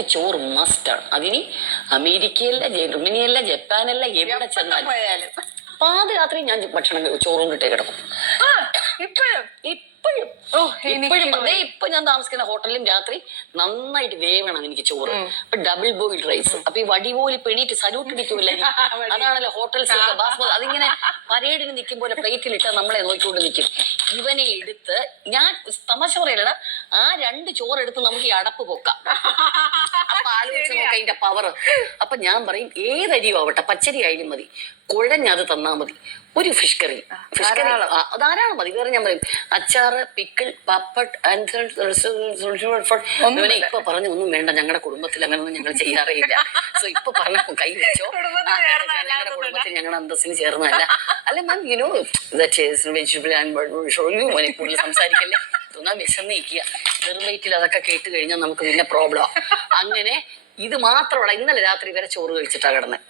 ചോറ് മസ്റ്റാണ്. അതിന് അമേരിക്കയല്ല, ജർമ്മനിയല്ല, ജപ്പാനല്ല, എവിടെ ചെന്നാലും പാതിരാത്രി ഞാൻ ഭക്ഷണം ചോറും കിട്ടേ കിടക്കും. ഇപ്പോഴും ഇപ്പൊ ഞാൻ താമസിക്കുന്ന ഹോട്ടലിലും രാത്രി നന്നായിട്ട് വേവണം എനിക്ക് ചോറ്. ഇപ്പൊ ഡബിൾ ബോയിൽഡ് റൈസ്. അപ്പൊ ഈ വടിപോലെ പെണീറ്റ് സല്യൂട്ട് അടിക്കുമല്ലോ. അതാണല്ലോ ഹോട്ടൽസിലൊക്കെ ബാസ്മതി. അതിങ്ങനെ പരേഡിന് നിൽക്കും പോലെ പ്ലേറ്റിലിട്ട് നമ്മളെ നോക്കിക്കൊണ്ട് നിൽക്കും. ഇവനെ എടുത്ത് ഞാൻ തമാശ പറയലടാ, ആ 2 ചോറെടുത്ത് നമുക്ക് ഈ അടപ്പ് പൊക്കാം. അപ്പൊ ആലോചിച്ച് നോക്കാം അതിന്റെ പവർ. അപ്പൊ ഞാൻ പറയും ഏതരിയും ആവട്ടെ, പച്ചരി ആയാലും മതി, കുഴഞ്ഞത് തന്നാ മതി. ഒരു ഫിഷ് കറി ധാരാളം മതി. വേറെ ഞാൻ പറയും അച്ചാറ്, പിക്കിൾ, പപ്പട്. ഇപ്പൊ പറഞ്ഞു ഒന്നും വേണ്ട, ഞങ്ങളുടെ കുടുംബത്തിൽ അങ്ങനൊന്നും ഞങ്ങൾ ചെയ്യാറില്ല. സോ ഇപ്പൊ പറഞ്ഞ കൈ വെച്ചോ, ഞങ്ങളുടെ കുടുംബത്തിൽ ഞങ്ങളുടെ അന്തസ്സിന് ചേർന്നല്ല. അല്ല മാം, യുനോ വെജിറ്റബിൾ മോനെ കൂടുതൽ സംസാരിക്കല്ലേ, തോന്നാ വിശന്നിരിക്കുക. വെറും വയറ്റിൽ അതൊക്കെ കേട്ട് കഴിഞ്ഞാൽ നമുക്ക് പിന്നെ പ്രോബ്ലം. അങ്ങനെ ഇത് മാത്രമല്ല, ഇന്നലെ രാത്രി വരെ ചോറ് കഴിച്ചിട്ടാ കിടന്നത്.